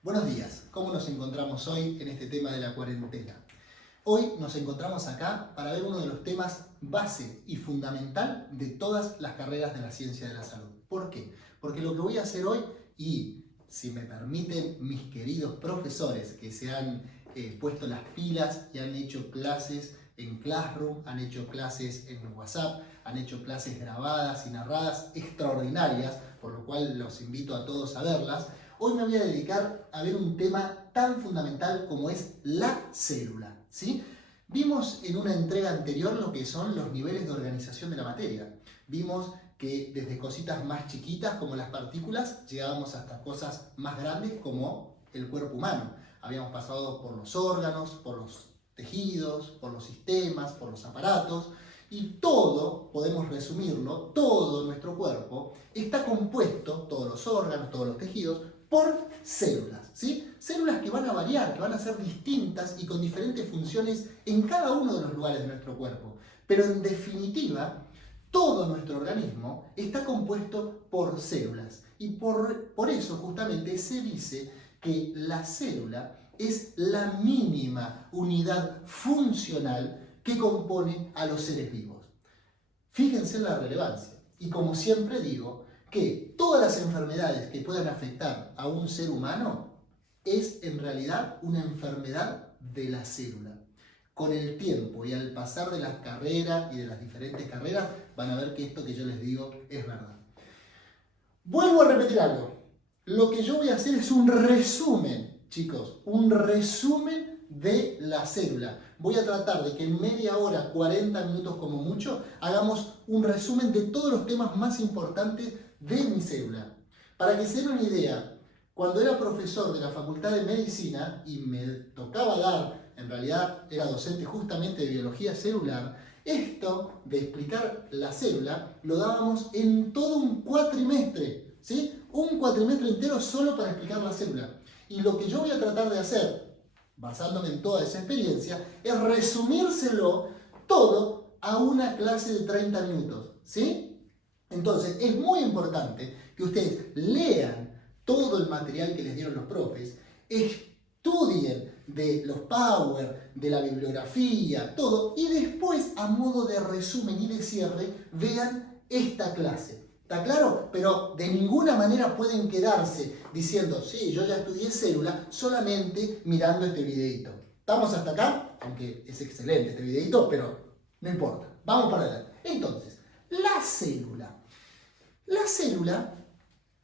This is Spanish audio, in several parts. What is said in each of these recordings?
Buenos días, ¿cómo nos encontramos hoy en este tema de la cuarentena? Hoy nos encontramos acá para ver uno de los temas base y fundamental de todas las carreras de la ciencia de la salud. ¿Por qué? Porque lo que voy a hacer hoy, y si me permiten mis queridos profesores que se han puesto las pilas y han hecho clases en Classroom, han hecho clases en WhatsApp, han hecho clases grabadas y narradas extraordinarias, por lo cual los invito a todos a verlas. Hoy me voy a dedicar a ver un tema tan fundamental como es la célula, ¿sí? Vimos en una entrega anterior lo que son los niveles de organización de la materia. Vimos que desde cositas más chiquitas como las partículas llegábamos hasta cosas más grandes como el cuerpo humano. Habíamos pasado por los órganos, por los tejidos, por los sistemas, por los aparatos, y todo, podemos resumirlo, todo nuestro cuerpo está compuesto, todos los órganos, todos los tejidos, por células, ¿sí? Células que van a variar, que van a ser distintas y con diferentes funciones en cada uno de los lugares de nuestro cuerpo. Pero en definitiva, todo nuestro organismo está compuesto por células. Y por eso justamente se dice que la célula es la mínima unidad funcional que compone a los seres vivos. Fíjense en la relevancia. Y como siempre digo, que todas las enfermedades que puedan afectar a un ser humano es en realidad una enfermedad de la célula. Con el tiempo y al pasar de las carreras y de las diferentes carreras, van a ver que esto que yo les digo es verdad. Vuelvo a repetir algo. Lo que yo voy a hacer es un resumen, chicos, un resumen de la célula. Voy a tratar de que en media hora, 40 minutos como mucho, hagamos un resumen de todos los temas más importantes de mi célula. Para que se den una idea, cuando era profesor de la Facultad de Medicina y me tocaba dar, en realidad era docente justamente de biología celular, esto de explicar la célula lo dábamos en todo un cuatrimestre, ¿sí? Un cuatrimestre entero solo para explicar la célula. Y lo que yo voy a tratar de hacer, basándome en toda esa experiencia, es resumírselo todo a una clase de 30 minutos, ¿sí? Entonces, es muy importante que ustedes lean todo el material que les dieron los profes, estudien de los Power, de la bibliografía, todo, y después, a modo de resumen y de cierre, vean esta clase. ¿Está claro? Pero de ninguna manera pueden quedarse diciendo, sí, yo ya estudié célula, solamente mirando este videito. ¿Estamos hasta acá? Aunque es excelente este videito, pero no importa. Vamos para adelante. Entonces, la célula. La célula,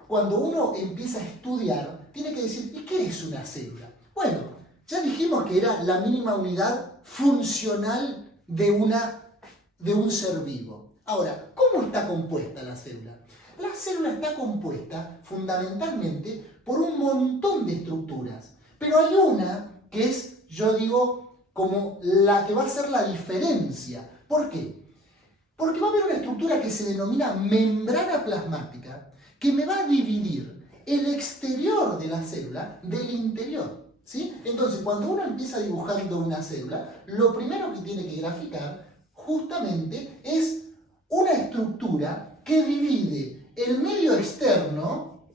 cuando uno empieza a estudiar, tiene que decir, ¿y qué es una célula? Bueno, ya dijimos que era la mínima unidad funcional de un ser vivo. Ahora, ¿cómo está compuesta la célula? La célula está compuesta fundamentalmente por un montón de estructuras, pero hay una que es, yo digo, como la que va a hacer la diferencia. ¿Por qué? Porque va a haber una estructura que se denomina membrana plasmática que me va a dividir el exterior de la célula del interior, ¿sí? Entonces, cuando uno empieza dibujando una célula, lo primero que tiene que graficar justamente es una estructura que divide el medio externo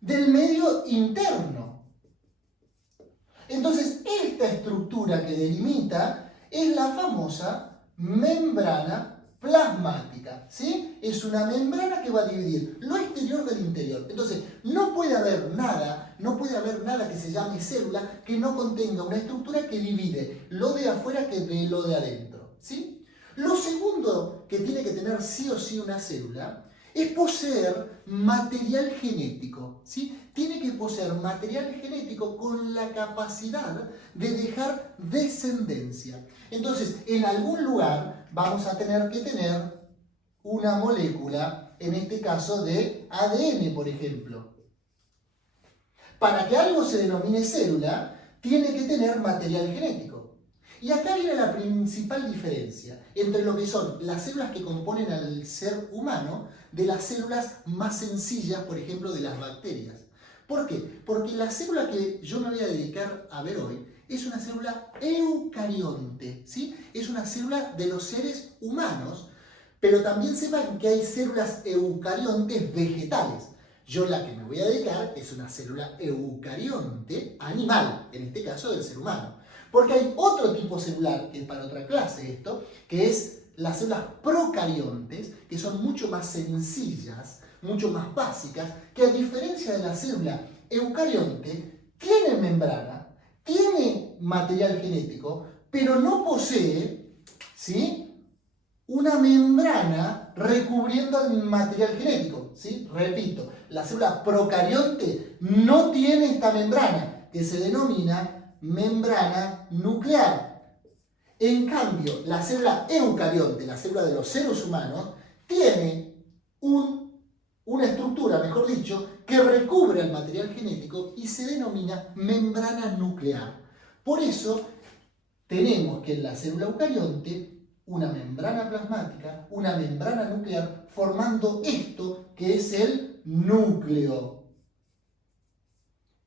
del medio interno. Entonces, esta estructura que delimita es la famosa membrana plasmática, ¿sí? Es una membrana que va a dividir lo exterior del interior. Entonces, no puede haber nada que se llame célula que no contenga una estructura que divide lo de afuera que de lo de adentro, ¿sí? Lo segundo que tiene que tener sí o sí una célula es poseer material genético, ¿sí? Tiene que poseer material genético con la capacidad de dejar descendencia. Entonces, en algún lugar vamos a tener que tener una molécula, en este caso de ADN, por ejemplo. Para que algo se denomine célula, tiene que tener material genético. Y acá viene la principal diferencia entre lo que son las células que componen al ser humano de las células más sencillas, por ejemplo, de las bacterias. ¿Por qué? Porque la célula que yo me voy a dedicar a ver hoy es una célula eucarionte, ¿sí? Es una célula de los seres humanos, pero también sepan que hay células eucariontes vegetales. Yo la que me voy a dedicar es una célula eucarionte animal, en este caso del ser humano. Porque hay otro tipo celular, que es para otra clase esto, que es las células procariontes, que son mucho más sencillas, mucho más básicas, que a diferencia de la célula eucarionte, tiene membrana, tiene material genético, pero no posee, ¿sí?, una membrana recubriendo el material genético, ¿sí? Repito, la célula procarionte no tiene esta membrana, que se denomina membrana nuclear. En cambio, la célula eucarionte, la célula de los seres humanos, tiene una estructura, mejor dicho, que recubre el material genético y se denomina membrana nuclear. Por eso tenemos que en la célula eucarionte una membrana plasmática, una membrana nuclear, formando esto que es el núcleo.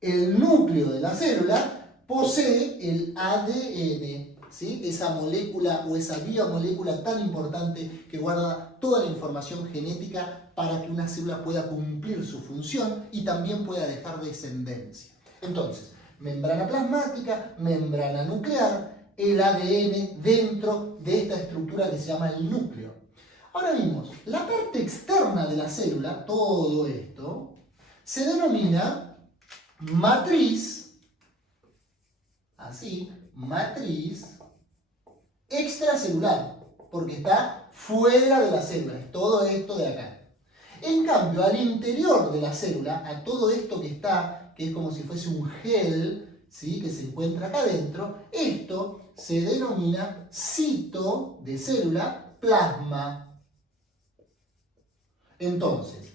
El núcleo de la célula posee el ADN, ¿sí?, esa molécula o esa biomolécula tan importante que guarda toda la información genética para que una célula pueda cumplir su función y también pueda dejar descendencia. Entonces, membrana plasmática, membrana nuclear, el ADN dentro de esta estructura que se llama el núcleo. Ahora vimos, la parte externa de la célula, todo esto, se denomina matriz, así, matriz extracelular, porque está fuera de la célula, es todo esto de acá. En cambio, al interior de la célula, a todo esto que está, que es como si fuese un gel, ¿sí?, que se encuentra acá adentro, esto se denomina cito de célula plasma. Entonces,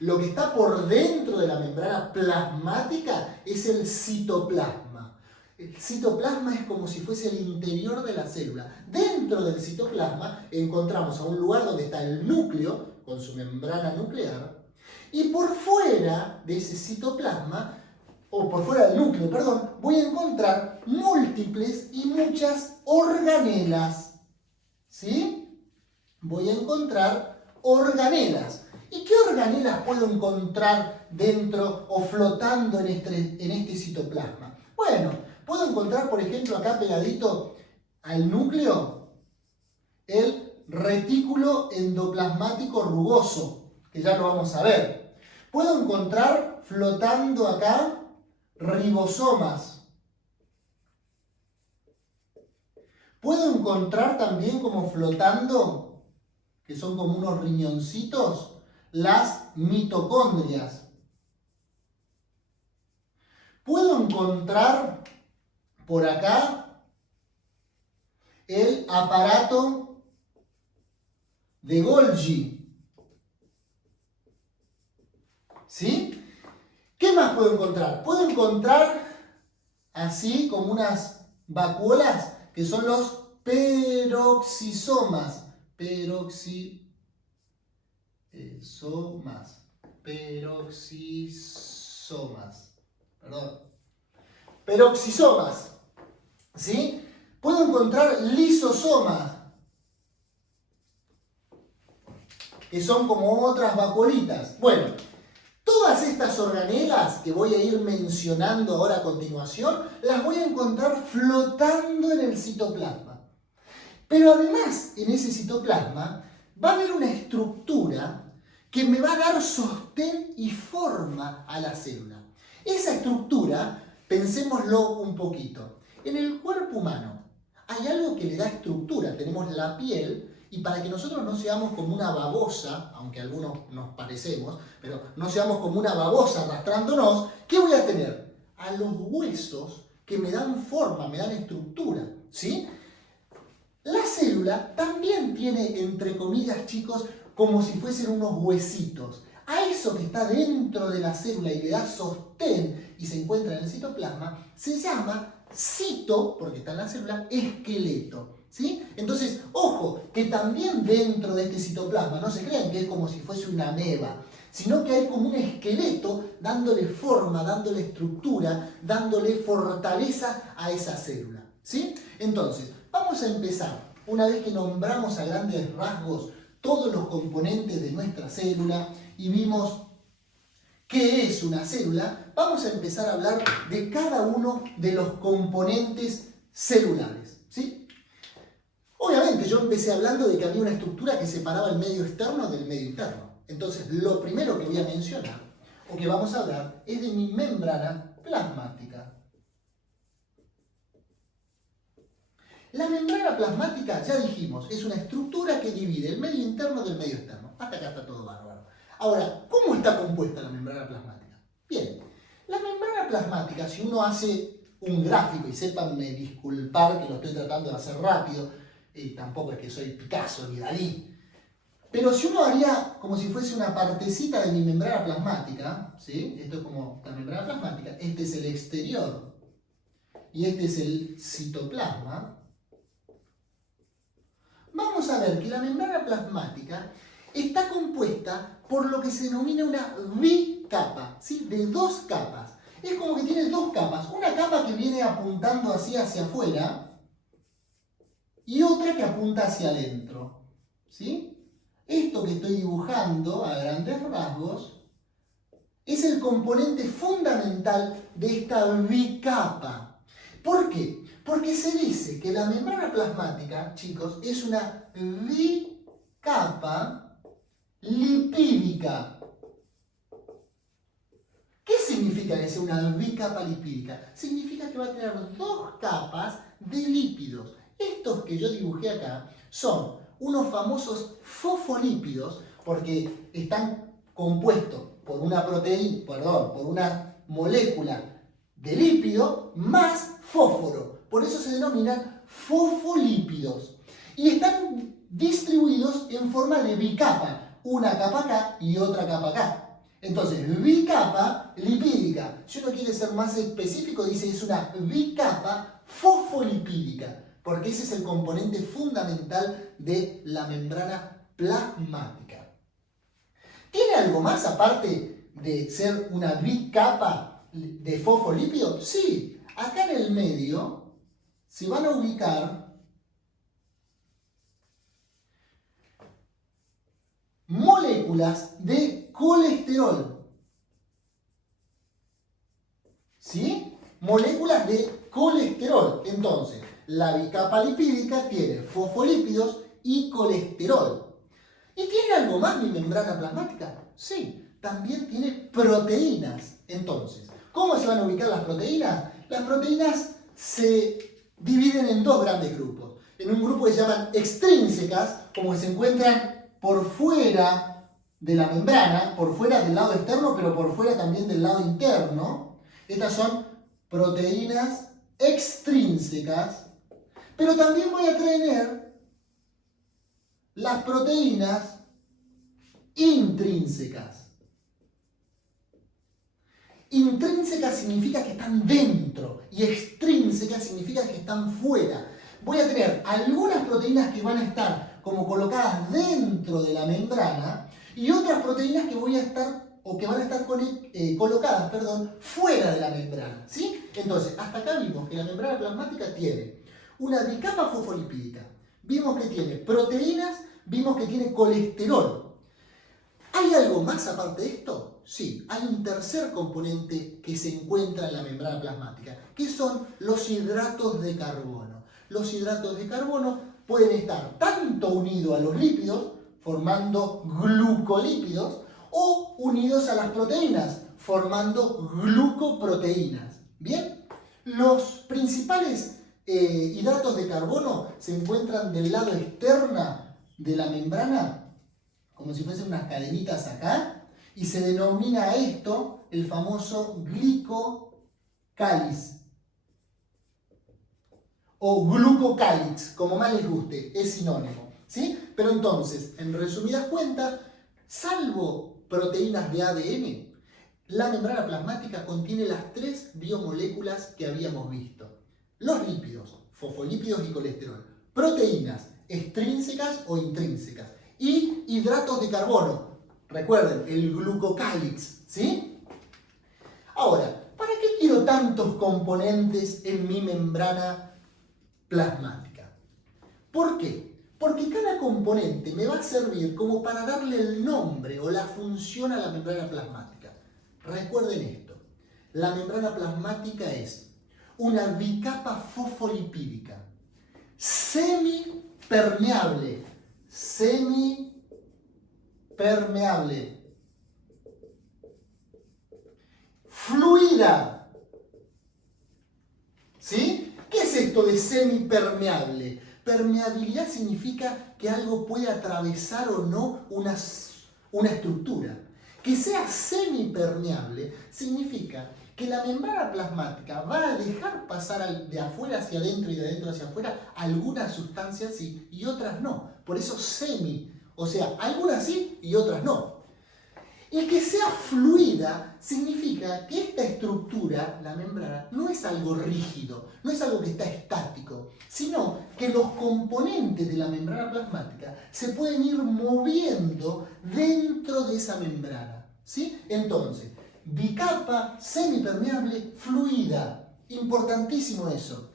lo que está por dentro de la membrana plasmática es el citoplasma. El citoplasma es como si fuese el interior de la célula. Dentro del citoplasma encontramos a un lugar donde está el núcleo, con su membrana nuclear, y por fuera de ese citoplasma, o por fuera del núcleo, perdón, voy a encontrar múltiples y muchas organelas. ¿Sí? Voy a encontrar organelas. ¿Y qué organelas puedo encontrar dentro o flotando en este citoplasma? Bueno, puedo encontrar, por ejemplo, acá pegadito al núcleo, el retículo endoplasmático rugoso, que ya lo vamos a ver. Puedo encontrar flotando acá ribosomas. Puedo encontrar también como flotando, que son como unos riñoncitos, las mitocondrias. Puedo encontrar por acá el aparato de Golgi. ¿Sí? ¿Qué más puedo encontrar? Puedo encontrar así como unas vacuolas que son los peroxisomas. Peroxisomas. ¿Sí? Puedo encontrar lisosomas, que son como otras vacuolitas. Bueno, todas estas organelas que voy a ir mencionando ahora a continuación, las voy a encontrar flotando en el citoplasma. Pero además, en ese citoplasma va a haber una estructura que me va a dar sostén y forma a la célula. Esa estructura, pensémoslo un poquito. En el cuerpo humano hay algo que le da estructura. Tenemos la piel. Y para que nosotros no seamos como una babosa, aunque algunos nos parecemos, pero no seamos como una babosa arrastrándonos, ¿qué voy a tener? A los huesos que me dan forma, me dan estructura, ¿sí? La célula también tiene, entre comillas, chicos, como si fuesen unos huesitos. A eso que está dentro de la célula y le da sostén y se encuentra en el citoplasma, se llama cito, porque está en la célula, esqueleto. ¿Sí? Entonces, ojo, que también dentro de este citoplasma no se crean que es como si fuese una ameba, sino que hay como un esqueleto dándole forma, dándole estructura, dándole fortaleza a esa célula. ¿Sí? Entonces, vamos a empezar, una vez que nombramos a grandes rasgos todos los componentes de nuestra célula y vimos qué es una célula, vamos a empezar a hablar de cada uno de los componentes celulares, ¿sí? Obviamente yo empecé hablando de que había una estructura que separaba el medio externo del medio interno. Entonces lo primero que voy a mencionar, o que vamos a hablar, es de mi membrana plasmática. La membrana plasmática, ya dijimos, es una estructura que divide el medio interno del medio externo. Hasta acá está todo bárbaro. Ahora, ¿cómo está compuesta la membrana plasmática? Bien, la membrana plasmática, si uno hace un gráfico, y sépanme disculpar que lo estoy tratando de hacer rápido, tampoco es que soy Picasso ni Dalí, pero si uno haría como si fuese una partecita de mi membrana plasmática, ¿sí? Esto es como la membrana plasmática, este es el exterior y este es el citoplasma. Vamos a ver que la membrana plasmática está compuesta por lo que se denomina una bicapa, ¿sí? De dos capas. Es como que tiene dos capas, una capa que viene apuntando así hacia afuera y otra que apunta hacia adentro, ¿sí? Esto que estoy dibujando a grandes rasgos es el componente fundamental de esta bicapa. ¿Por qué? Porque se dice que la membrana plasmática, chicos, es una bicapa lipídica. ¿Qué significa que sea una bicapa lipídica? Significa que va a tener dos capas de lípidos. Estos que yo dibujé acá son unos famosos fosfolípidos porque están compuestos por una proteína, por una molécula de lípido más fósforo. Por eso se denominan fosfolípidos. Y están distribuidos en forma de bicapa. Una capa acá y otra capa acá. Entonces, bicapa lipídica. Si uno quiere ser más específico, dice es una bicapa fosfolipídica. Porque ese es el componente fundamental de la membrana plasmática. ¿Tiene algo más aparte de ser una bicapa de fosfolípidos? Sí, acá en el medio se van a ubicar moléculas de colesterol. ¿Sí? Moléculas de colesterol. Entonces, la bicapa lipídica tiene fosfolípidos y colesterol. ¿Y tiene algo más mi membrana plasmática? Sí, también tiene proteínas. Entonces, ¿cómo se van a ubicar las proteínas? Las proteínas se dividen en dos grandes grupos. En un grupo que se llaman extrínsecas, como que se encuentran por fuera de la membrana, por fuera del lado externo, pero por fuera también del lado interno. Estas son proteínas extrínsecas. Pero también voy a tener las proteínas intrínsecas. Intrínseca significa que están dentro y extrínseca significa que están fuera. Voy a tener algunas proteínas que van a estar como colocadas dentro de la membrana y otras proteínas que voy a estar o que van a estar colocadas, fuera de la membrana, ¿sí? Entonces, hasta acá vimos que la membrana plasmática tiene una bicapa fosfolipídica, vimos que tiene proteínas, vimos que tiene colesterol. ¿Hay algo más aparte de esto? Sí, hay un tercer componente que se encuentra en la membrana plasmática, que son los hidratos de carbono. Los hidratos de carbono pueden estar tanto unidos a los lípidos, formando glucolípidos, o unidos a las proteínas, formando glucoproteínas. ¿Bien? Los principales hidratos de carbono se encuentran del lado externo de la membrana, como si fuesen unas cadenitas acá, y se denomina a esto el famoso glicocáliz o glucocálix, como más les guste, es sinónimo, ¿sí? Pero entonces, en resumidas cuentas, salvo proteínas de ADN, la membrana plasmática contiene las tres biomoléculas que habíamos visto. Los lípidos, fosfolípidos y colesterol. Proteínas, extrínsecas o intrínsecas. Y hidratos de carbono. Recuerden, el glucocálix, ¿sí? Ahora, ¿para qué quiero tantos componentes en mi membrana plasmática? ¿Por qué? Porque cada componente me va a servir como para darle el nombre o la función a la membrana plasmática. Recuerden esto, la membrana plasmática es una bicapa fosfolipídica semipermeable, fluida. ¿Sí? ¿Qué es esto de semipermeable? Permeabilidad significa que algo puede atravesar o no una estructura. Que sea semipermeable significa que la membrana plasmática va a dejar pasar de afuera hacia adentro y de adentro hacia afuera algunas sustancias sí y otras no. Por eso semi, o sea, algunas sí y otras no. Y que sea fluida significa que esta estructura, la membrana, no es algo rígido, no es algo que está estático, sino que los componentes de la membrana plasmática se pueden ir moviendo dentro de esa membrana, ¿sí? Entonces, bicapa, semipermeable, fluida. Importantísimo eso.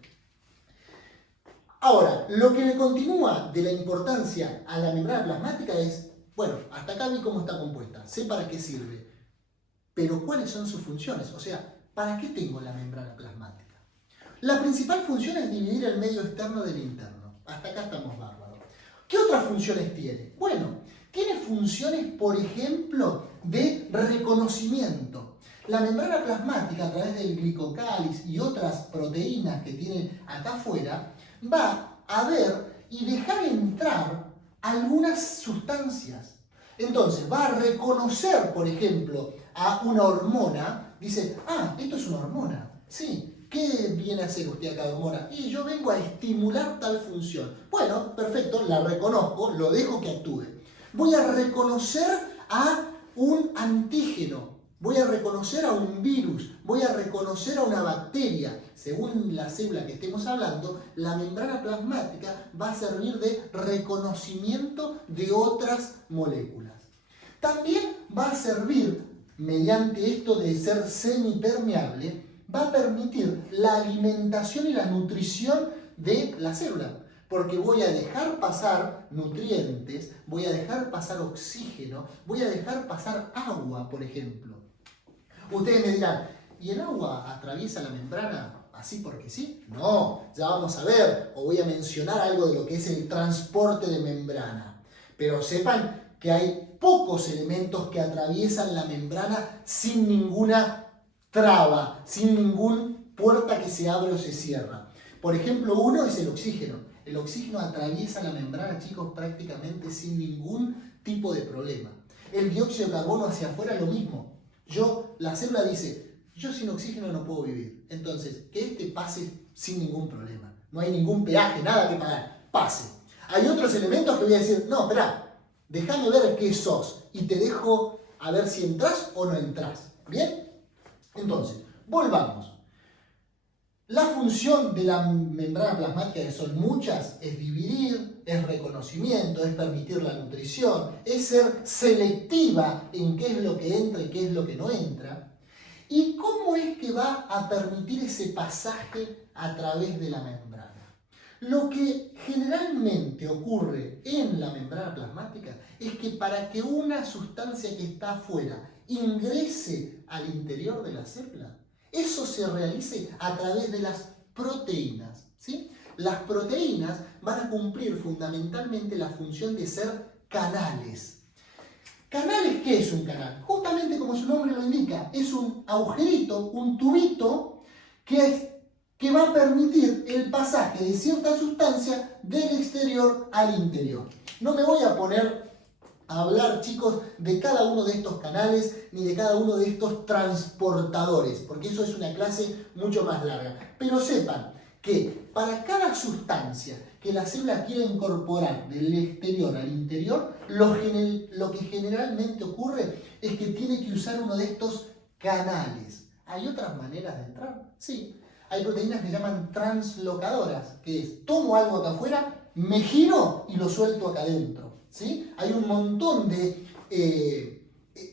Ahora, lo que le continúa de la importancia a la membrana plasmática es, bueno, hasta acá vi cómo está compuesta, sé para qué sirve, pero ¿cuáles son sus funciones? O sea, ¿para qué tengo la membrana plasmática? La principal función es dividir el medio externo del interno. Hasta acá estamos bárbaros. ¿Qué otras funciones tiene? Bueno, tiene funciones, por ejemplo, de reconocimiento. La membrana plasmática, a través del glicocáliz y otras proteínas que tiene acá afuera, va a ver y dejar entrar algunas sustancias. Entonces, va a reconocer, por ejemplo, a una hormona, dice, ah, esto es una hormona. Sí, ¿qué viene a hacer usted acá, hormona? Y yo vengo a estimular tal función. Bueno, perfecto, la reconozco, lo dejo que actúe. Voy a reconocer a un antígeno, voy a reconocer a un virus, voy a reconocer a una bacteria. Según la célula que estemos hablando, la membrana plasmática va a servir de reconocimiento de otras moléculas. También va a servir, mediante esto de ser semipermeable, va a permitir la alimentación y la nutrición de la célula. Porque voy a dejar pasar nutrientes, voy a dejar pasar oxígeno, voy a dejar pasar agua, por ejemplo. Ustedes me dirán, ¿y el agua atraviesa la membrana así porque sí? No, ya vamos a ver, o voy a mencionar algo de lo que es el transporte de membrana. Pero sepan que hay pocos elementos que atraviesan la membrana sin ninguna traba, sin ninguna puerta que se abre o se cierra. Por ejemplo, uno es el oxígeno. El oxígeno atraviesa la membrana, chicos, prácticamente sin ningún tipo de problema. El dióxido de carbono hacia afuera lo mismo. La célula dice, yo sin oxígeno no puedo vivir. Entonces, que este pase sin ningún problema. No hay ningún peaje, nada que pagar. Pase. Hay otros elementos que voy a decir, no, espera, déjame ver qué sos y te dejo a ver si entras o no entras. ¿Bien? Entonces, volvamos. La función de la membrana plasmática, que son muchas, es dividir, es reconocimiento, es permitir la nutrición, es ser selectiva en qué es lo que entra y qué es lo que no entra. ¿Y cómo es que va a permitir ese pasaje a través de la membrana? Lo que generalmente ocurre en la membrana plasmática es que para que una sustancia que está afuera ingrese al interior de la célula, eso se realice a través de las proteínas, ¿sí? Las proteínas van a cumplir fundamentalmente la función de ser canales. ¿Canales? ¿Qué es un canal? Justamente como su nombre lo indica, es un agujerito, un tubito que va a permitir el pasaje de cierta sustancia del exterior al interior. No me voy a poner a hablar, chicos, de cada uno de estos canales ni de cada uno de estos transportadores, porque eso es una clase mucho más larga. Pero sepan que para cada sustancia que la célula quiere incorporar del exterior al interior, lo que generalmente ocurre es que tiene que usar uno de estos canales. ¿Hay otras maneras de entrar? Sí. Hay proteínas que se llaman translocadoras, que es, tomo algo acá afuera, me giro y lo suelto acá adentro. ¿Sí? Hay un montón de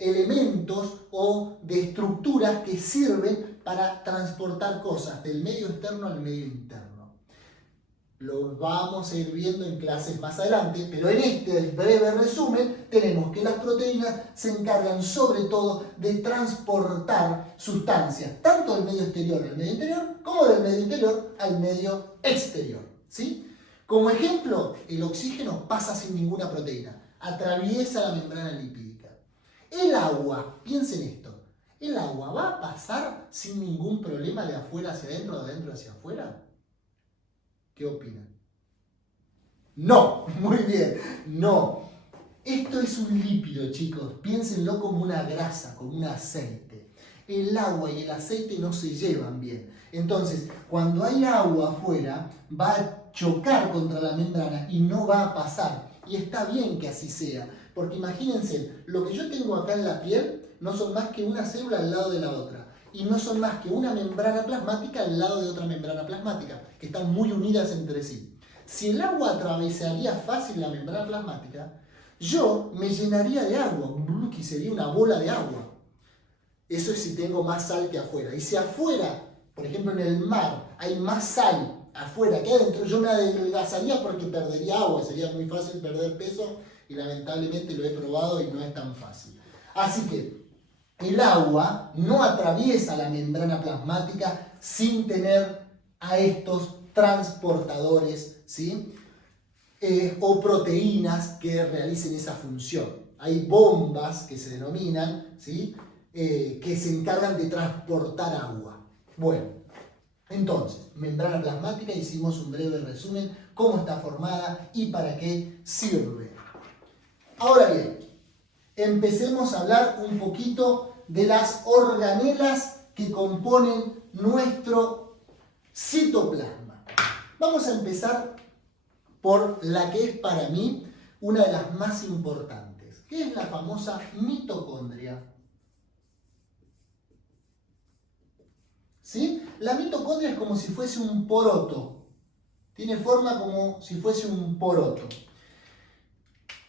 elementos o de estructuras que sirven para transportar cosas del medio externo al medio interno. Lo vamos a ir viendo en clases más adelante, pero en este breve resumen tenemos que las proteínas se encargan sobre todo de transportar sustancias, tanto del medio exterior al medio interior, como del medio interior al medio exterior, ¿sí? Como ejemplo, el oxígeno pasa sin ninguna proteína, atraviesa la membrana lipídica. El agua, piensen esto, ¿el agua va a pasar sin ningún problema de afuera hacia adentro, de adentro hacia afuera? ¿Qué opinan? No, muy bien, no. Esto es un lípido, chicos. Piénsenlo como una grasa, como un aceite. El agua y el aceite no se llevan bien. Entonces, cuando hay agua afuera, va a chocar contra la membrana y no va a pasar. Y está bien que así sea, porque imagínense, lo que yo tengo acá en la piel no son más que una célula al lado de la otra. Y no son más que una membrana plasmática al lado de otra membrana plasmática, que están muy unidas entre sí. Si el agua atravesaría fácil la membrana plasmática, yo me llenaría de agua, y sería una bola de agua. Eso es si tengo más sal que afuera. Y si afuera, por ejemplo en el mar, hay más sal afuera que adentro, yo me adelgazaría porque perdería agua, sería muy fácil perder peso y lamentablemente lo he probado y no es tan fácil. Así que el agua no atraviesa la membrana plasmática sin tener a estos transportadores, ¿sí? O proteínas que realicen esa función. Hay bombas que se denominan, ¿sí? Que se encargan de transportar agua. Bueno, entonces, membrana plasmática, hicimos un breve resumen, cómo está formada y para qué sirve. Ahora bien, empecemos a hablar un poquito de las organelas que componen nuestro citoplasma. Vamos a empezar por la que es para mí una de las más importantes, que es la famosa mitocondria. ¿Sí? La mitocondria es como si fuese un poroto. Tiene forma como si fuese un poroto.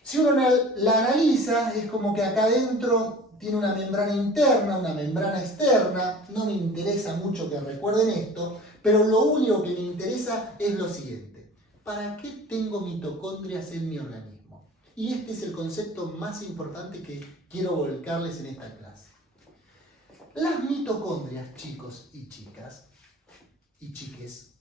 Si uno la analiza, es como que acá adentro tiene una membrana interna, una membrana externa. No me interesa mucho que recuerden esto, pero lo único que me interesa es lo siguiente. ¿Para qué tengo mitocondrias en mi organismo? Y este es el concepto más importante que quiero volcarles en esta clase. Las mitocondrias, chicos y chicas, y chiques,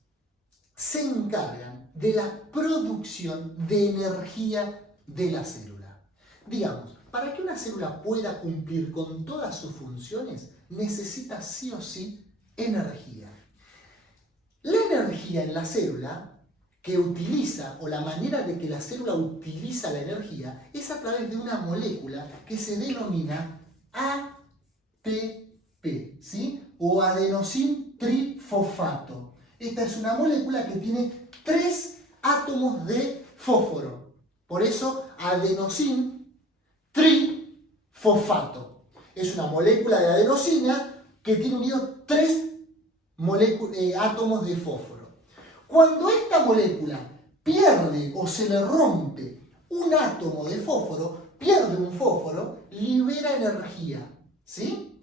se encargan de la producción de energía de la célula. Digamos, para que una célula pueda cumplir con todas sus funciones, necesita sí o sí energía. La energía en la célula que utiliza, o la manera de que la célula utiliza la energía, es a través de una molécula que se denomina ATP, ¿sí? O adenosín trifosfato. Esta es una molécula que tiene 3 átomos de fósforo. Por eso, adenosín trifosfato. Es una molécula de adenosina que tiene unidos 3 átomos de fósforo. Cuando esta molécula pierde o se le rompe un átomo de fósforo, pierde un fósforo, libera energía, ¿sí?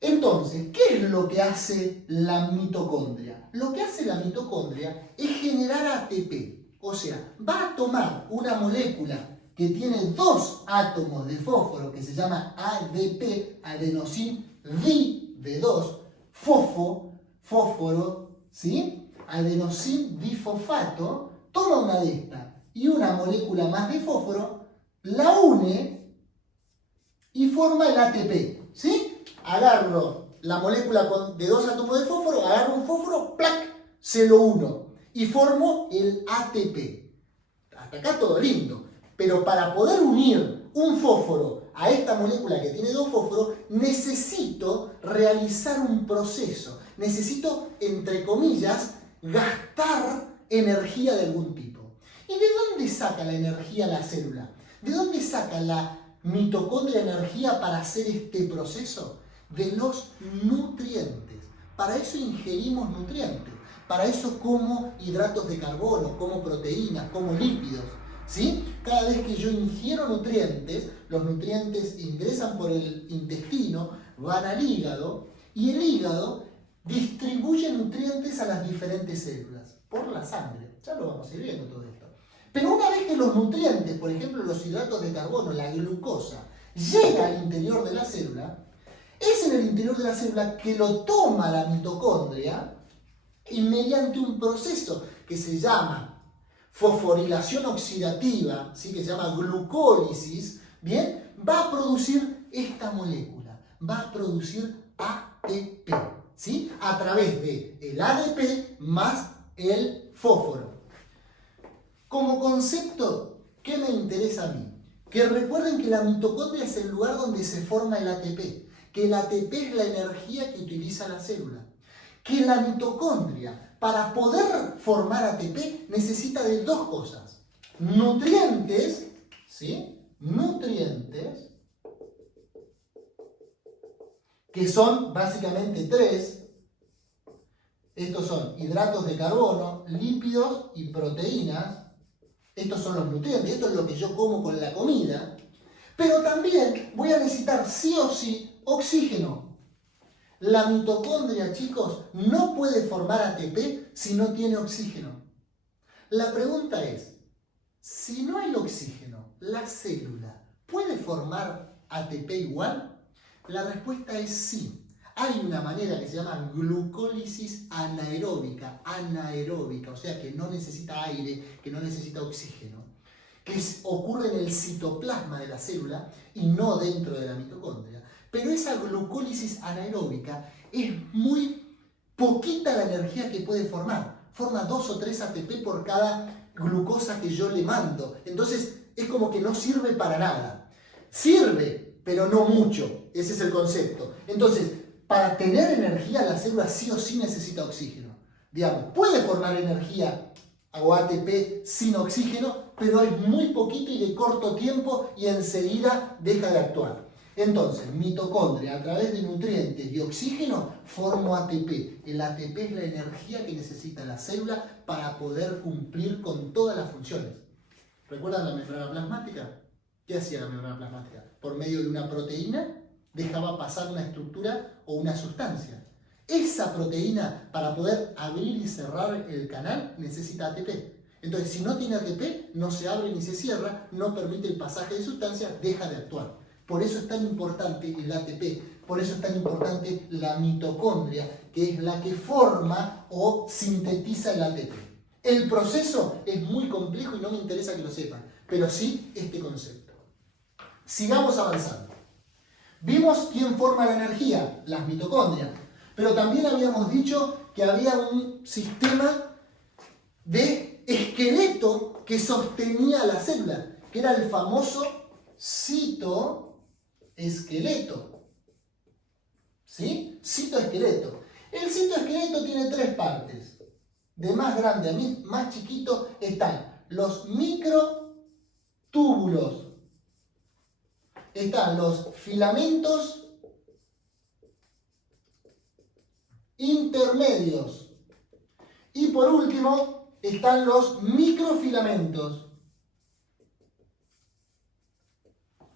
Entonces, ¿qué es lo que hace la mitocondria? Lo que hace la mitocondria es generar ATP. O sea, va a tomar una molécula que tiene 2 átomos de fósforo, que se llama ADP, adenosín di-2, fósforo, ¿sí? Adenosín difosfato, toma una de estas y una molécula más de fósforo, la une y forma el ATP, ¿sí? Agarro la molécula de 2 átomos de fósforo, agarro un fósforo, ¡plac!, se lo uno y formo el ATP. Hasta acá todo lindo, pero para poder unir un fósforo a esta molécula que tiene 2 fósforos, necesito realizar un proceso. Necesito, entre comillas, gastar energía de algún tipo. ¿Y de dónde saca la energía la célula? ¿De dónde saca la mitocondria energía para hacer este proceso? De los nutrientes. Para eso ingerimos nutrientes. Para eso como hidratos de carbono, como proteínas, como lípidos, ¿sí? Cada vez que yo ingiero nutrientes, los nutrientes ingresan por el intestino, van al hígado, y el hígado distribuye nutrientes a las diferentes células por la sangre. Ya lo vamos a ir viendo todo esto. Pero una vez que los nutrientes, por ejemplo los hidratos de carbono, la glucosa, llega al interior de la célula, es en el interior de la célula que lo toma la mitocondria y mediante un proceso que se llama fosforilación oxidativa, ¿sí? Que se llama glucólisis, ¿bien? Va a producir esta molécula, va a producir ATP, ¿sí? A través del ADP más el fósforo. Como concepto, ¿qué me interesa a mí? Que recuerden que la mitocondria es el lugar donde se forma el ATP, que el ATP es la energía que utiliza la célula, que la mitocondria, para poder formar ATP, necesita de dos cosas: nutrientes, ¿sí? Nutrientes, que son básicamente tres. Estos son hidratos de carbono, lípidos y proteínas. Estos son los nutrientes, esto es lo que yo como con la comida. Pero también voy a necesitar sí o sí oxígeno. La mitocondria, chicos, no puede formar ATP si no tiene oxígeno. La pregunta es, si no hay oxígeno, ¿la célula puede formar ATP igual? La respuesta es sí. Hay una manera que se llama glucólisis anaeróbica, o sea que no necesita aire, que no necesita oxígeno, que ocurre en el citoplasma de la célula y no dentro de la mitocondria. Pero esa glucólisis anaeróbica es muy poquita la energía que puede formar. Forma 2 o 3 ATP por cada glucosa que yo le mando. Entonces es como que no sirve para nada. Sirve, pero no mucho. Ese es el concepto. Entonces, para tener energía, la célula sí o sí necesita oxígeno. Digamos, puede formar energía o ATP sin oxígeno, pero es muy poquito y de corto tiempo y enseguida deja de actuar. Entonces, mitocondria, a través de nutrientes y oxígeno, forma ATP. El ATP es la energía que necesita la célula para poder cumplir con todas las funciones. ¿Recuerdan la membrana plasmática? ¿Qué hacía la membrana plasmática? Por medio de una proteína dejaba pasar una estructura o una sustancia. Esa proteína, para poder abrir y cerrar el canal, necesita ATP. Entonces, si no tiene ATP, no se abre ni se cierra, no permite el pasaje de sustancias, deja de actuar. Por eso es tan importante el ATP, por eso es tan importante la mitocondria, que es la que forma o sintetiza el ATP. El proceso es muy complejo y no me interesa que lo sepan, pero sí este concepto. Sigamos avanzando. Vimos quién forma la energía, las mitocondrias, pero también habíamos dicho que había un sistema de esqueleto que sostenía la célula, que era el famoso citoesqueleto. ¿Sí? Citoesqueleto. El citoesqueleto tiene tres partes. De más grande a más chiquito están los microtúbulos, están los filamentos intermedios y por último están los microfilamentos.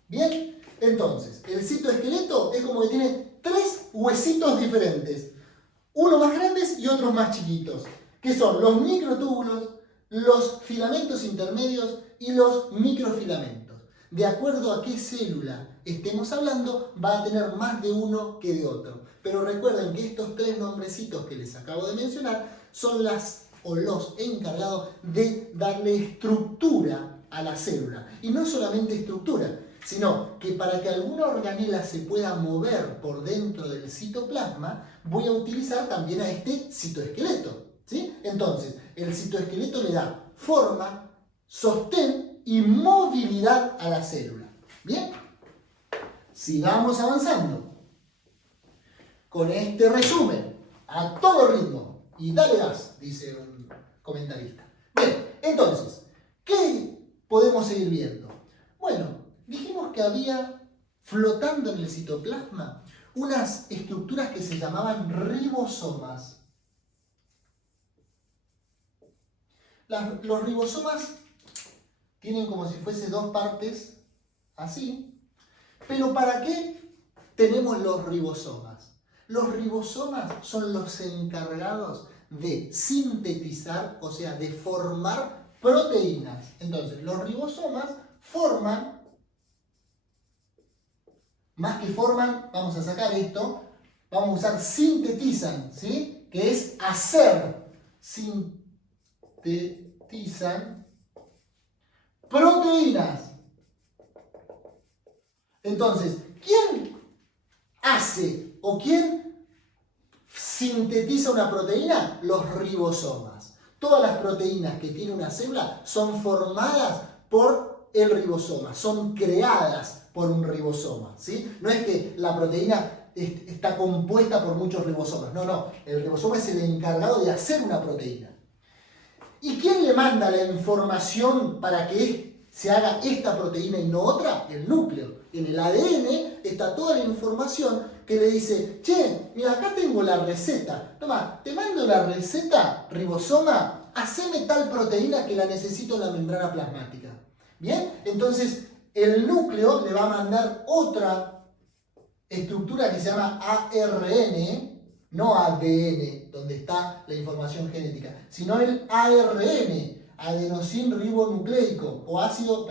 Bien, entonces el citoesqueleto es como que tiene tres huesitos diferentes, unos más grandes y otros más chiquitos, que son los microtúbulos, los filamentos intermedios y los microfilamentos. De acuerdo a qué célula estemos hablando, va a tener más de uno que de otro. Pero recuerden que estos tres nombrecitos que les acabo de mencionar son los encargados de darle estructura a la célula. Y no solamente estructura, sino que para que alguna organela se pueda mover por dentro del citoplasma, voy a utilizar también a este citoesqueleto, ¿sí? Entonces, el citoesqueleto le da forma, sostén y movilidad a la célula. ¿Bien? Sigamos avanzando. Con este resumen, a todo ritmo, y dale gas, dice un comentarista. Bien, entonces, ¿qué podemos seguir viendo? Bueno, dijimos que había flotando en el citoplasma unas estructuras que se llamaban ribosomas. Los ribosomas tienen como si fuese dos partes así. Pero ¿para qué tenemos los ribosomas? Los ribosomas son los encargados de sintetizar, o sea, de formar proteínas. Entonces, los ribosomas forman, más que forman, vamos a sacar esto, vamos a usar sintetizan, ¿sí? Que es hacer. Sintetizan proteínas. Entonces, ¿quién hace o quién sintetiza una proteína? Los ribosomas. Todas las proteínas que tiene una célula son formadas por el ribosoma, son creadas por un ribosoma, ¿sí? No es que la proteína está compuesta por muchos ribosomas, no, el ribosoma es el encargado de hacer una proteína. ¿Y quién le manda la información para que se haga esta proteína y no otra? El núcleo. En el ADN está toda la información que le dice, che, mira, acá tengo la receta. Toma, te mando la receta, ribosoma, haceme tal proteína que la necesito en la membrana plasmática. ¿Bien? Entonces, el núcleo le va a mandar otra estructura que se llama ARN, no ADN, donde está la información genética, sino el ARN, adenosín-ribonucleico, o ácido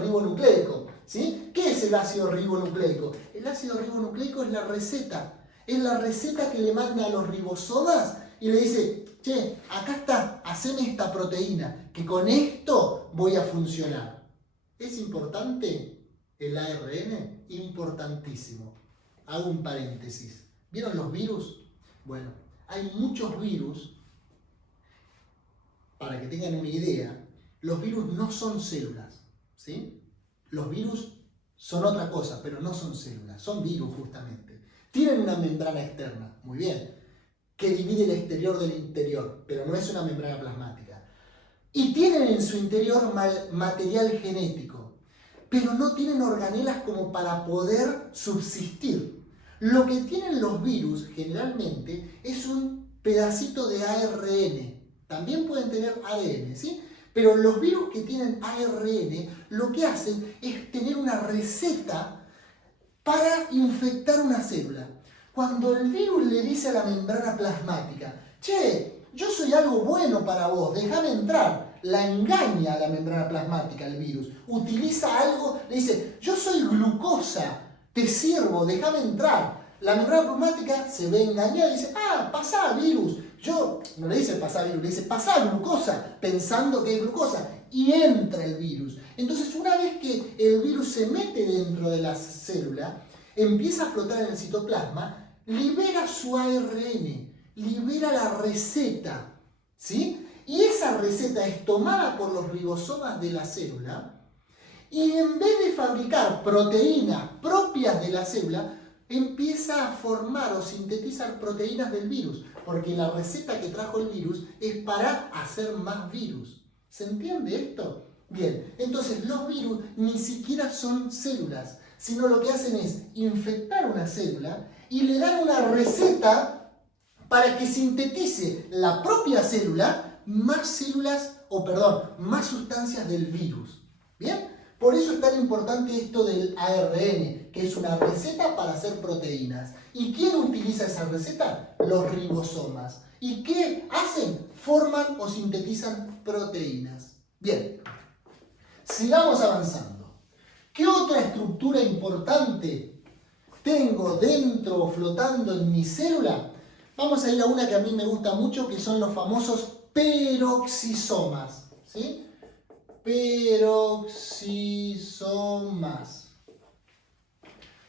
ribonucleico, ¿sí? ¿Qué es el ácido ribonucleico? El ácido ribonucleico es la receta que le manda a los ribosomas y le dice, che, acá está, haceme esta proteína, que con esto voy a funcionar. ¿Es importante el ARN? Importantísimo. Hago un paréntesis. ¿Vieron los virus? Bueno, hay muchos virus. Para que tengan una idea, los virus no son células, ¿sí? Los virus son otra cosa, pero no son células, son virus justamente. Tienen una membrana externa, muy bien, que divide el exterior del interior, pero no es una membrana plasmática. Y tienen en su interior material genético, pero no tienen organelas como para poder subsistir. Lo que tienen los virus generalmente es un pedacito de ARN. También pueden tener ADN, ¿sí? Pero los virus que tienen ARN lo que hacen es tener una receta para infectar una célula. Cuando el virus le dice a la membrana plasmática, che, yo soy algo bueno para vos, déjame entrar, la engaña a la membrana plasmática el virus. Utiliza algo, le dice, yo soy glucosa, te sirvo, déjame entrar. La membrana plasmática se ve engañada y dice, pasá virus. Yo no le dice pasá virus, le dice pasá glucosa, pensando que es glucosa. Y entra el virus. Entonces, una vez que el virus se mete dentro de la célula, empieza a flotar en el citoplasma, libera su ARN, libera la receta, ¿sí? Y esa receta es tomada por los ribosomas de la célula y en vez de fabricar proteínas propias de la célula, empieza a formar o sintetizar proteínas del virus, porque la receta que trajo el virus es para hacer más virus. ¿Se entiende esto? Bien, entonces los virus ni siquiera son células, sino lo que hacen es infectar una célula y le dan una receta para que sintetice la propia célula más sustancias del virus. ¿Bien? Por eso es tan importante esto del ARN, que es una receta para hacer proteínas. ¿Y quién utiliza esa receta? Los ribosomas. ¿Y qué hacen? Forman o sintetizan proteínas. Bien, sigamos avanzando. ¿Qué otra estructura importante tengo dentro o flotando en mi célula? Vamos a ir a una que a mí me gusta mucho, que son los famosos peroxisomas. ¿Sí? Peroxisomas.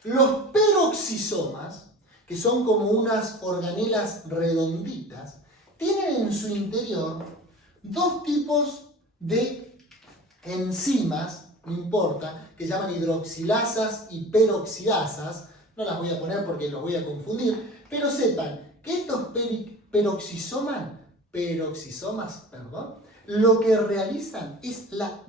Los peroxisomas, que son como unas organelas redonditas, tienen en su interior dos tipos de enzimas, no importa, que se llaman hidroxilasas y peroxidasas. No las voy a poner porque los voy a confundir, pero sepan que estos peroxisomas, lo que realizan es la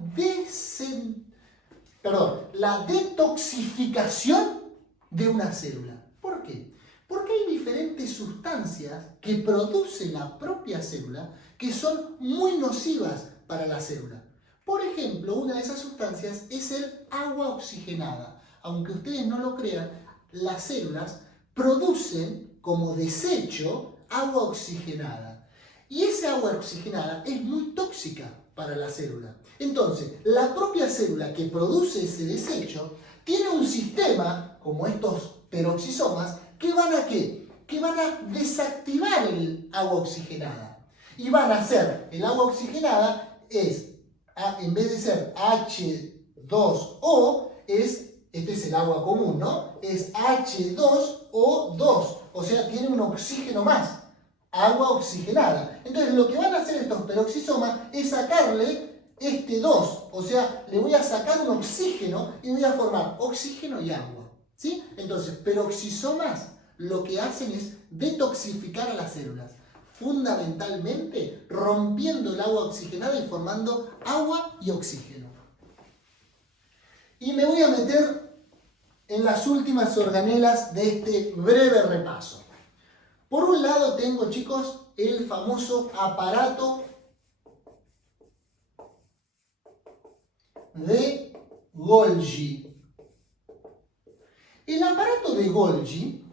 detoxificación de una célula. ¿Por qué? Porque hay diferentes sustancias que produce la propia célula que son muy nocivas para la célula. Por ejemplo, una de esas sustancias es el agua oxigenada. Aunque ustedes no lo crean, las células producen como desecho agua oxigenada. Y esa agua oxigenada es muy tóxica para la célula. Entonces, la propia célula que produce ese desecho tiene un sistema, como estos peroxisomas, que van a ¿qué? Que van a desactivar el agua oxigenada. Y van a hacer, el agua oxigenada es, en vez de ser H2O, este es el agua común, ¿no? Es H2O2, o sea, tiene un oxígeno más, agua oxigenada. Entonces, lo que van a hacer estos peroxisomas es sacarle este 2, o sea, le voy a sacar un oxígeno y voy a formar oxígeno y agua, ¿sí? Entonces, peroxisomas lo que hacen es detoxificar a las células, fundamentalmente rompiendo el agua oxigenada y formando agua y oxígeno. Y me voy a meter en las últimas organelas de este breve repaso. Por un lado tengo, chicos, el famoso aparato de Golgi. El aparato de Golgi,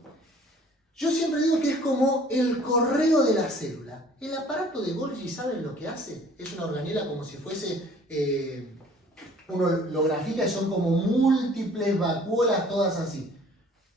yo siempre digo que es como el correo de la célula. El aparato de Golgi, ¿saben lo que hace? Es una organela como si fuese, uno lo grafica y son como múltiples vacuolas todas así,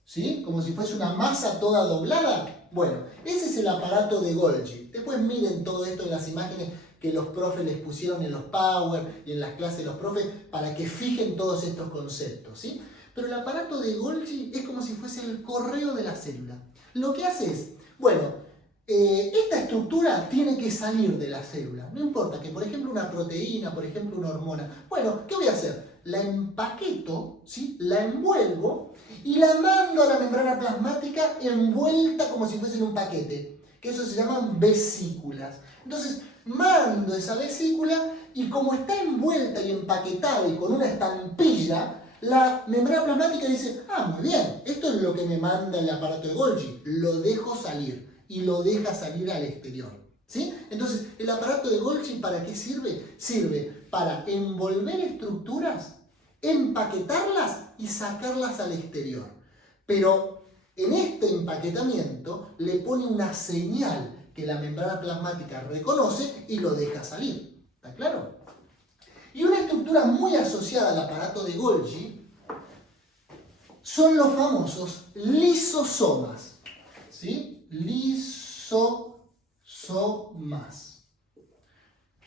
¿sí? Como si fuese una masa toda doblada. Bueno, ese es el aparato de Golgi. Después miren todo esto en las imágenes que los profes les pusieron en los Power y en las clases de los profes para que fijen todos estos conceptos, ¿sí? Pero el aparato de Golgi es como si fuese el correo de la célula. Lo que hace es, bueno, esta estructura tiene que salir de la célula. No importa que, por ejemplo, una proteína, por ejemplo, una hormona. Bueno, ¿qué voy a hacer? La empaqueto, ¿sí? La envuelvo y la mando a la membrana plasmática envuelta como si fuese en un paquete. Que eso se llaman vesículas. Entonces, mando esa vesícula y como está envuelta y empaquetada y con una estampilla, la membrana plasmática dice, muy bien, esto es lo que me manda el aparato de Golgi, lo dejo salir y lo deja salir al exterior, ¿sí? Entonces, el aparato de Golgi, ¿para qué sirve? Sirve para envolver estructuras, empaquetarlas y sacarlas al exterior. Pero en este empaquetamiento le pone una señal que la membrana plasmática reconoce y lo deja salir. ¿Está claro? Y una estructura muy asociada al aparato de Golgi son los famosos lisosomas, ¿sí? Lisosomas.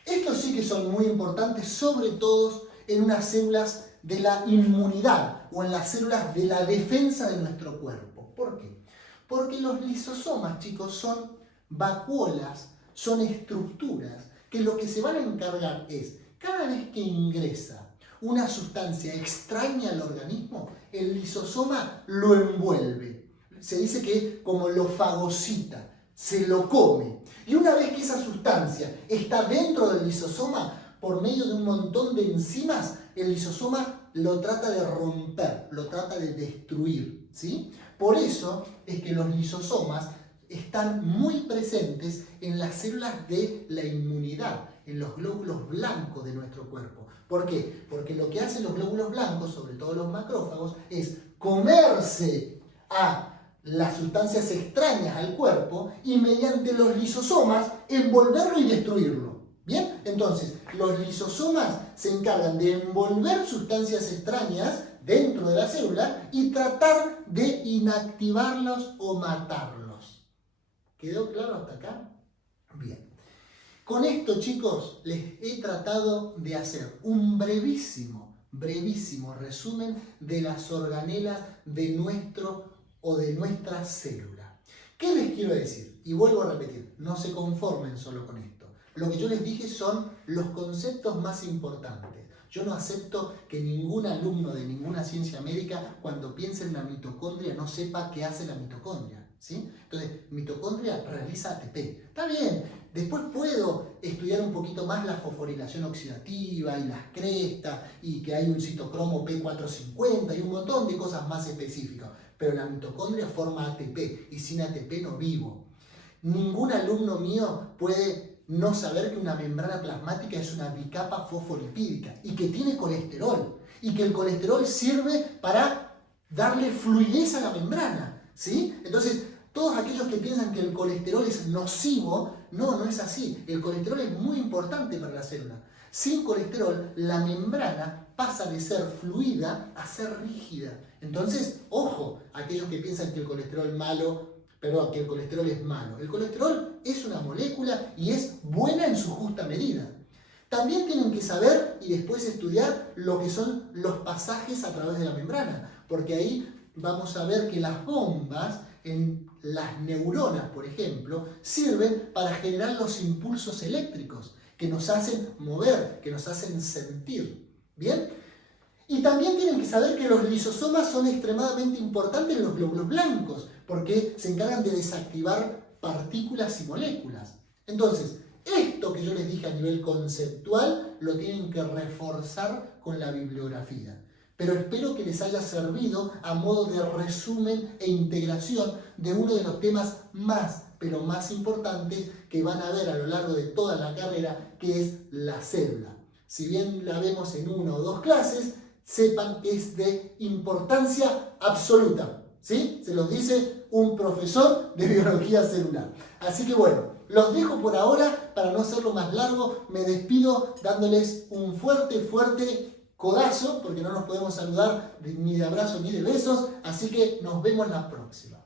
Estos sí que son muy importantes, sobre todo en unas células de la inmunidad o en las células de la defensa de nuestro cuerpo. ¿Por qué? Porque los lisosomas, chicos, son vacuolas, son estructuras que lo que se van a encargar es, cada vez que ingresa una sustancia extraña al organismo, el lisosoma lo envuelve. Se dice que como lo fagocita, se lo come. Y una vez que esa sustancia está dentro del lisosoma, por medio de un montón de enzimas, el lisosoma lo trata de romper, lo trata de destruir, ¿sí? Por eso es que los lisosomas están muy presentes en las células de la inmunidad, en los glóbulos blancos de nuestro cuerpo. ¿Por qué? Porque lo que hacen los glóbulos blancos, sobre todo los macrófagos, es comerse a las sustancias extrañas al cuerpo y mediante los lisosomas envolverlo y destruirlo. ¿Bien? Entonces, los lisosomas se encargan de envolver sustancias extrañas dentro de la célula y tratar de inactivarlos o matarlos. ¿Quedó claro hasta acá? Bien. Con esto, chicos, les he tratado de hacer un brevísimo resumen de las organelas de nuestro o de nuestra célula. ¿Qué les quiero decir? Y vuelvo a repetir, no se conformen solo con esto. Lo que yo les dije son los conceptos más importantes. Yo no acepto que ningún alumno de ninguna ciencia médica, cuando piense en la mitocondria, no sepa qué hace la mitocondria, ¿sí? Entonces, mitocondria realiza ATP. Está bien, después puedo estudiar un poquito más la fosforilación oxidativa y las crestas y que hay un citocromo P450 y un montón de cosas más específicas. Pero la mitocondria forma ATP y sin ATP no vivo. Ningún alumno mío puede no saber que una membrana plasmática es una bicapa fosfolipídica y que tiene colesterol y que el colesterol sirve para darle fluidez a la membrana, ¿sí? Entonces, Todos aquellos que piensan que el colesterol es nocivo, no es así. El colesterol es muy importante para la célula. Sin colesterol, la membrana pasa de ser fluida a ser rígida. Entonces, ojo, aquellos que piensan que el colesterol es malo. El colesterol es una molécula y es buena en su justa medida. También tienen que saber y después estudiar lo que son los pasajes a través de la membrana, porque ahí vamos a ver que las bombas en las neuronas, por ejemplo, sirven para generar los impulsos eléctricos que nos hacen mover, que nos hacen sentir. ¿Bien? Y también tienen que saber que los lisosomas son extremadamente importantes en los glóbulos blancos, porque se encargan de desactivar partículas y moléculas. Entonces, esto que yo les dije a nivel conceptual lo tienen que reforzar con la bibliografía. Pero espero que les haya servido a modo de resumen e integración de uno de los temas más, pero más importantes que van a ver a lo largo de toda la carrera, que es la célula. Si bien la vemos en una o dos clases, sepan que es de importancia absoluta, ¿sí? Se los dice un profesor de biología celular. Así que bueno, los dejo por ahora para no hacerlo más largo. Me despido dándoles un fuerte codazo, porque no nos podemos saludar ni de abrazo ni de besos. Así que nos vemos la próxima.